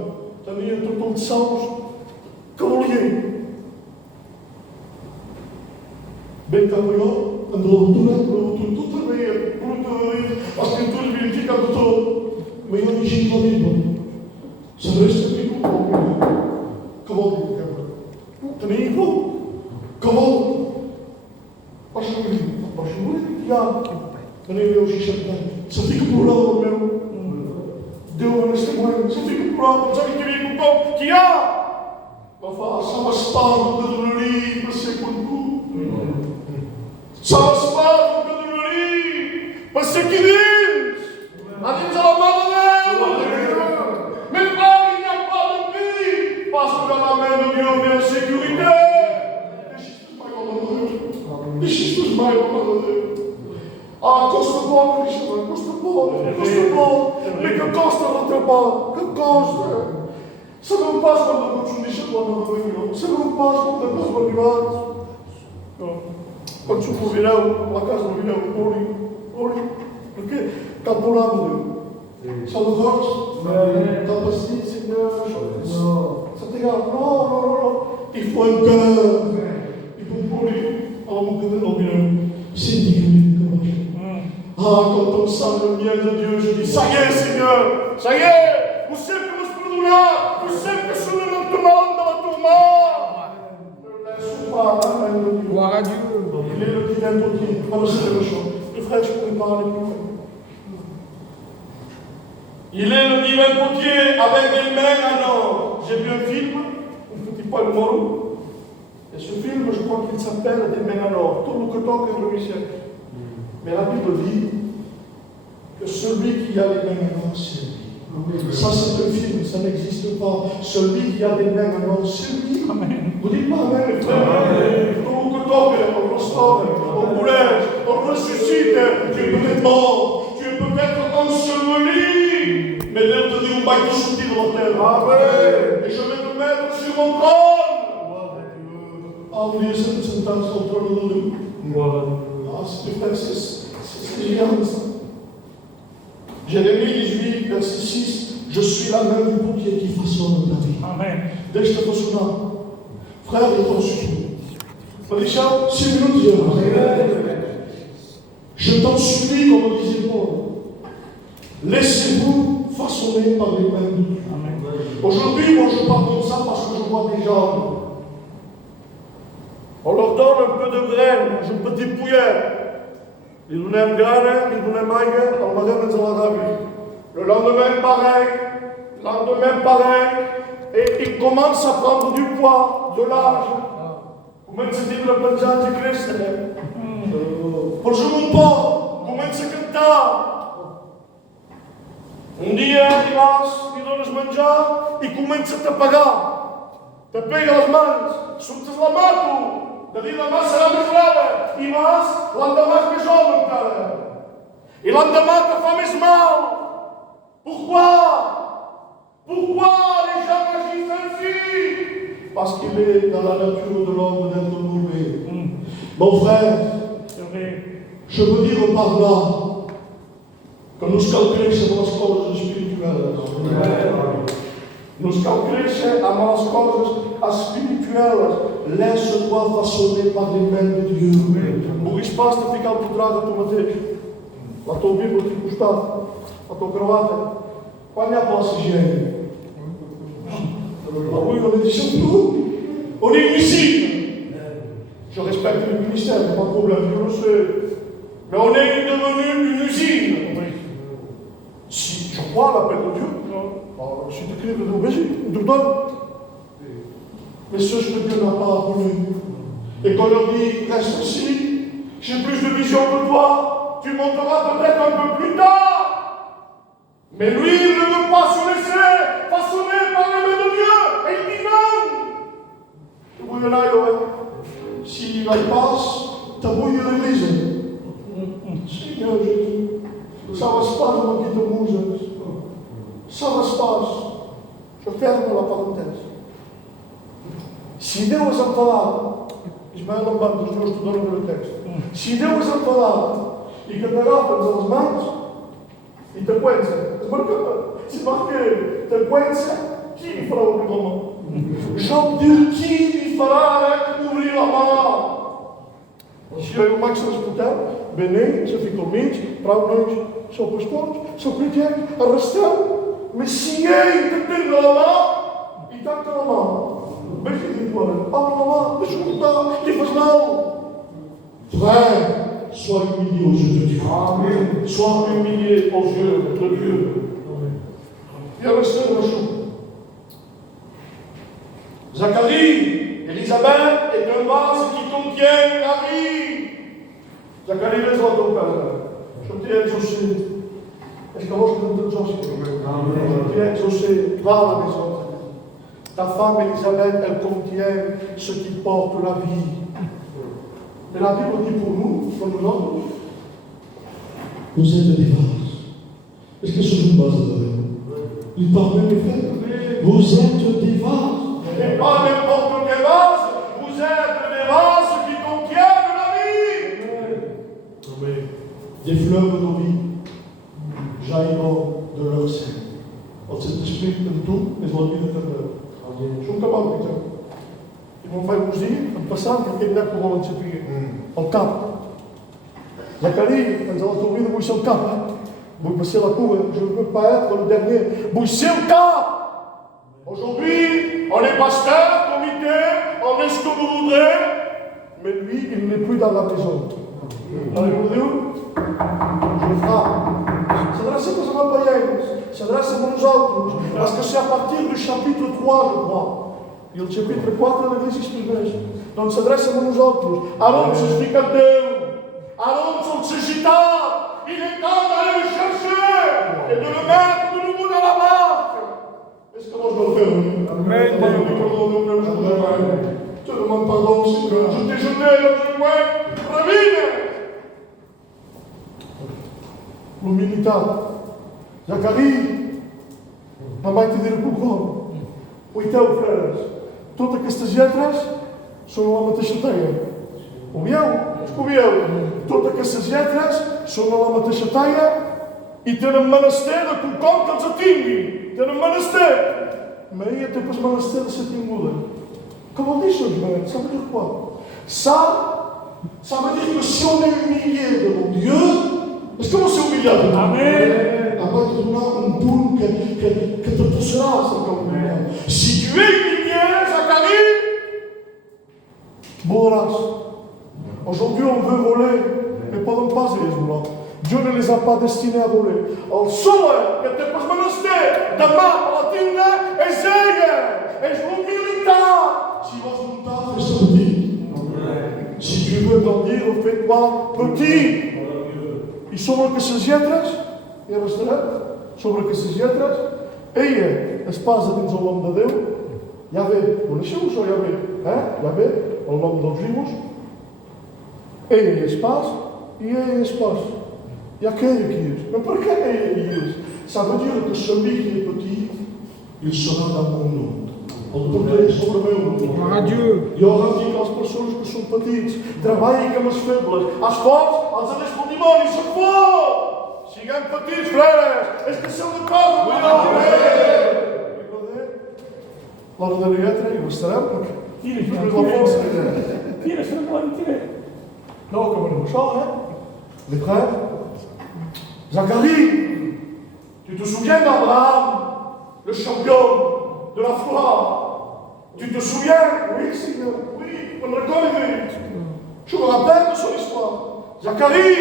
Dan weer tot ons zelfs kolje. Ben Camilo, en de retour tout weer, parce que tout le vérifique à tout. Mais on dit pas bien. Ça reste plus comment tenez vous comment parce que il y a on est au chichapin ça fait que pour là on est Deus neste momento ça fait que pour là on sabe que ele não que há não faça uma espada de dolorir para ser com tu só uma espada de dolorir para ser que Deus a Deus a mão mais pas il n'y a pas de vie parce que dans la main de Dieu on est en sécurité. Deixa os mais costa bom, costa bom, mais que costa no trabalho, que costa. Se não passa quando eu continuo deixando lá no reunião, se não passa quando eu posso arribar. Quando eu vou virar a casa, vou virar o olho, porque está por lá, meu. Ça vous gorge? T'as passé, Seigneur? Ça t'égare? Non. Il faut un cœur. Il faut mourir. Alors, mon cœur, non, bien. C'est dit que quand on sent le bien de Dieu, je dis, ça y est, Seigneur. Ça y est. Vous savez que vous perdonez. Vous savez que je ne demande dans la tourmente. Ne laisse pas la main de Dieu. Gloire à Dieu. Il est le divin potier. Alors, c'est le chant. Les frères, je pourrais parler plus loin. Il est le divin potier avec des mains en or. J'ai vu un film, un petit poil moro. Et ce film, je crois qu'il s'appelle Des mains en or. Tout le coton que le siècle. Mais la Bible dit que celui qui a les mains en or, c'est lui. Ça, c'est un film, ça n'existe pas. Celui qui a des mains en or, c'est lui. Vous dites pas Amen, les frères. Tout le coton, on restaure, on boulège, on ressuscite. Tu es peut-être mort, tu es peut-être enseveli. Mais Dieu te dit, on va te sortir de la terre. Amen. Et je vais te mettre sur mon trône. Ah, vous voyez cette sentence sur le trône de Dieu. Ah, c'est génial ça. Jérémie 18, verset 6. Je suis la main du potier qui façonne ta vie. Amen. Dès que je te façonne, frère, je t'en supplie. Maréchal, 6 minutes, Dieu. Je t'en supplie, comme disait Paul. Laissez-vous façonner. façonnés par les mains de Dieu. Aujourd'hui, moi je parle comme ça parce que je vois des gens. On leur donne un peu de graines, un petit poulet. Ils donem grane, ils donem aigua, al matin ens la ràbia. Le lendemain, pareil. Le lendemain, pareil. Et ils commencent à prendre du poids, de l'âge. Comença a tindre penjats i créixer. Posa un por, comença a cantar. Un dia hi vas, li dones menjar i comença a pagar. Te pega les mans, surtes la moto. De dir demà serà més blava. I vas, l'endemà és més home encara. I l'endemà te fa més mal. Pourquoi? Pourquoi les gens agissent ainsi? Parce qu'il est dans la nature de l'homme d'être mauvais. Mon frère, je veux dire par là que nous cal créixer amb les coses espirituelles. Nous cal créixer amb les coses espirituelles. Laisse-toi façonner par les mains de Dieu. Vulguis pas te ficar al podrà de tu mateix. La tua Bíblia al teu costat, la tua gravata. Quan hi ha plaça gent? Avui on est deixant tout. On est ici. Je respecte le ministère, pas de problème, je le sais. Mais on est devenu une usine. Si je crois à l'appel de Dieu, si tu cries de vas-y, on te le donne. Mais ceux que Dieu n'a pas appelés. Et quand on leur dit, reste ici, j'ai plus de vision que toi, tu monteras peut-être un peu plus tard. Mais lui, il ne veut pas se laisser façonner par les mains de Dieu. Et il dit non. Tu veux là, s'il y passe, tu as bouillé l'église. Seigneur Jésus, ça va se passer, mon qui te bouge. Ça va se passer. Je ferme la parenthèse. Si Deus és enfadat, Ismael Lambert, dos meus estudadors do texto, se Deus és enfadat e que te agafes as mãos e te cuença, se marque, te cuença, qui lhe farà obrir la mão? Job diu, qui lhe farà obrir la mão? Si eu e o Max se disputem, venim, se fica al mig, prou nós, sou pastors, sou critics, arresteu, mas si ell te tens la mà i tanca la mà, vés i diu, obre la mà, deixa-ho portar, li fas mal. Frère, sois humilié aux yeux de Dieu. Amen. Sois humilié aux yeux de Dieu. Et restez dans le chou. Zacharie, Élisabeth est un vase qui contient la vie. Zacharie, laisse-moi ton père. Je t'ai exaucé. Est-ce que moi je peux te exaucer? Je t'ai exaucé. Va à la maison. Ta femme Élisabeth, elle contient ce qui porte la vie. Mais la Bible dit pour nous, pour nous autres, vous êtes des vases. Est-ce que c'est une base de il parle même les frères. Vous êtes des vases. Et pas n'importe quel vase. Vous êtes des vases qui contiennent la vie. Amen. Des fleuves de vie jailliront de leur sein. Als het gesprek en toe is wat binnen te blijven. Zo'n kabouter, Peter. Ils m'ont fait bouger, en passant, que quelqu'un pour le séparer. Au cap. Zacharie, quand elle a trouvé de boucher au cap, vous passez la cour, je ne peux pas être le dernier. Boucher au cap. Aujourd'hui, on est pasteur, comité, on est ce que vous voudrez, mais lui, il n'est plus dans la maison. Alléluia. Je le ferai. S'adresse aux Amapaïens, s'adresse à nous autres, parce que c'est à partir du chapitre 3, je crois. E o capítulo 4 da igreja expressa. Então se adressa a nós outros. Aonde se fica Deus? Aonde se agitar? Il est temps d'aller le chercher et de le mettre de nouveau dans la barque. Est-ce que moi je dois le faire? Amen. Je te demande pardon, Seigneur. Je t'ai jeté dans une main ravine. L'humilité. Zacharie, não vai te dizer como. Então, frères, totes aquestes lletres són la mateixa talla. Ho veieu? Totes aquestes lletres són la mateixa talla i tenen menester de tothom que els atingui. Tenen menester. Maria té pas menester de ser tinguda. Què vol dir això, Joan? Ça veut dire quoi? Ça veut dire que si on est humilié devant Dieu, est-ce que on s'est humilié? Amen. pas te donner un poule que te poussera, c'est comme si tu es lumière, Zacharie, voleras. Aujourd'hui, on veut voler, mais pas dans pas les volants. Dieu ne les a pas destinés à voler. Alors, solo que te puedes menester de ma palatina et zègue, et je l'humilité. Si vas monter, fais ça petit. Si tu veux grandir, fais-toi petit. E sobre que se lletres, e restarà, sobre que se lletres, ella es passa dins el nom de Déu, ja ve, coneixeu això? Ja ve, ja ve, el nom dels rius, ella es pas, i ella es pas. Hi ha aquella qui és. Mais per què ella hi és? Ça veut dire que celui qui est petit, il sera dans mon nom. El portaré sobre meu. Jo dic a les persones que són petits, treballin amb els febles, els forts, els altres pel dimoni, són forts! Siguem petits, freres! És que som de cosa! L'hora de la lletra i restarem, perquè... Tira, se no poden tirar. No, acabarem això, Les frères, Zacharie, tu te souviens d'Abraham, le champion de la foi? Tu te souviens? Oui, Seigneur, oui, on le connaît. Je me rappelle de son histoire. Zacharie,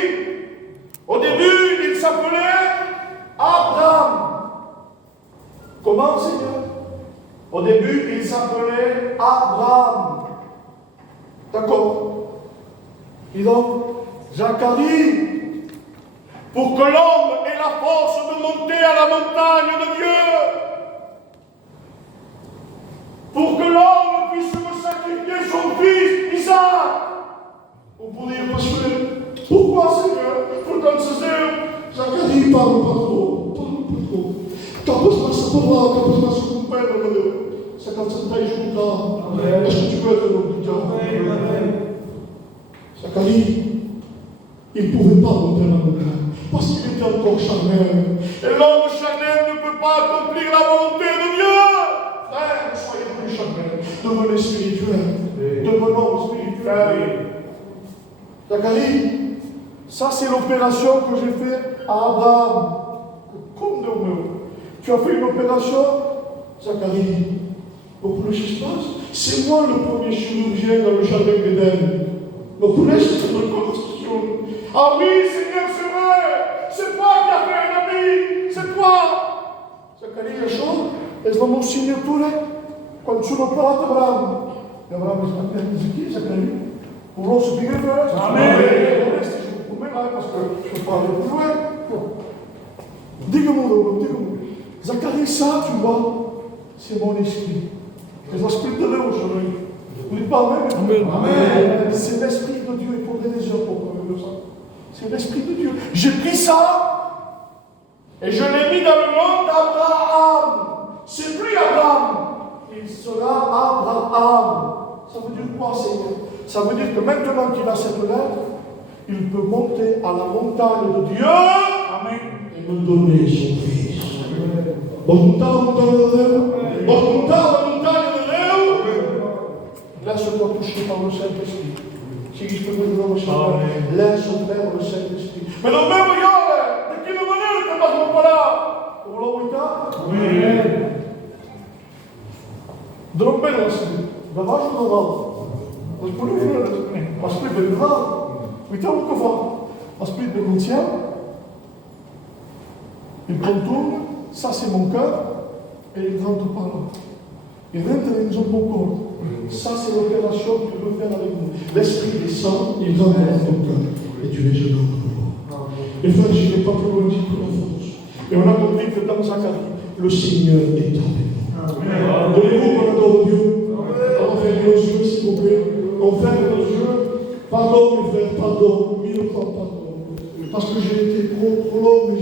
au début, il s'appelait Abraham. Comment, Seigneur? Au début, il s'appelait Abraham. D'accord. Et donc, Zacharie, pour que l'homme ait la force de monter à la montagne de Dieu, pour que l'homme puisse me sacrifier son fils, Isaac. Vous pourriez me pourquoi, Seigneur? Pour qu'on se dise, Zacharie, parle pas trop, Capaz massa parlar, capaz massa comprendre, meu Deus. Se quand ça t'aille juntar, est-ce que tu veux être notre Dieu? Zacharie, il ne pouvait pas monter la montagne, parce qu'il était encore charnel. Et l'homme charnel ne peut pas accomplir la volonté de Dieu. Frère, ne soyez plus charnel, devenez spirituel, devenons spirituel. Zacharie, ça c'est l'opération que j'ai faite à Abraham. Comme de nous. Tu as fait une opération, Zacharie. Vous connaissez ce qui se passe? C'est moi le premier chirurgien dans le jardin d'Éden. Vous connaissez cette reconstruction? Ah oui, Seigneur, c'est vrai! C'est toi qui as fait un ami! C'est toi! Zacharie, això és la meva signatura quan surt el pelat d'Abraham. I Abraham es va prendre aquí, Zacharie. Voleu saber què fes? Amén! Parce que je parle plus loin. Dis-moi, Zacharie, ça, tu vois, c'est mon esprit. C'est l'esprit de Dieu aujourd'hui. Vous dites pas Amen? Amen. C'est l'esprit de Dieu. Il faut des heures pour parler de ça. C'est l'esprit de Dieu. J'ai pris ça et je l'ai mis dans le nom d'Abraham. C'est plus Abraham. Il sera Abraham. Ça veut dire quoi, Seigneur? Ça veut dire que maintenant qu'il a cette lettre, il peut monter à la montagne de Dieu. Amen. Et me donner son fils. Monter à la montagne de Dieu. Monter à la montagne de Dieu. Laisse-toi toucher par le Saint-Esprit. Si je peux vous dire le Seigneur, laisse-toi par le Saint-Esprit. Mais non, même regarde, de quelle manière tu vas me parler? Vous l'avez dit? Oui. Drobbe le Seigneur. Давай же давал. Пошли бы давал. Uităm ceva. Esprit de conscient, il contourne, ça c'est mon cœur, et il rentre par là. Il rentre dans mon corps. Ça c'est l'opération qu'il veut faire avec nous. L'esprit descend, il rentre dans ton cœur, et tu les jettes dans le corps. Et frère, je n'ai pas plus loin que la force. Et on a compris que dans Zacharie, le Seigneur est avec nous. Voulez-vous qu'on adore Dieu? On ferme nos yeux, s'il vous plaît. On ferme nos yeux. Pardon, mes frères, pardon. Mille fois pardon. Parce que j'ai été trop long, mais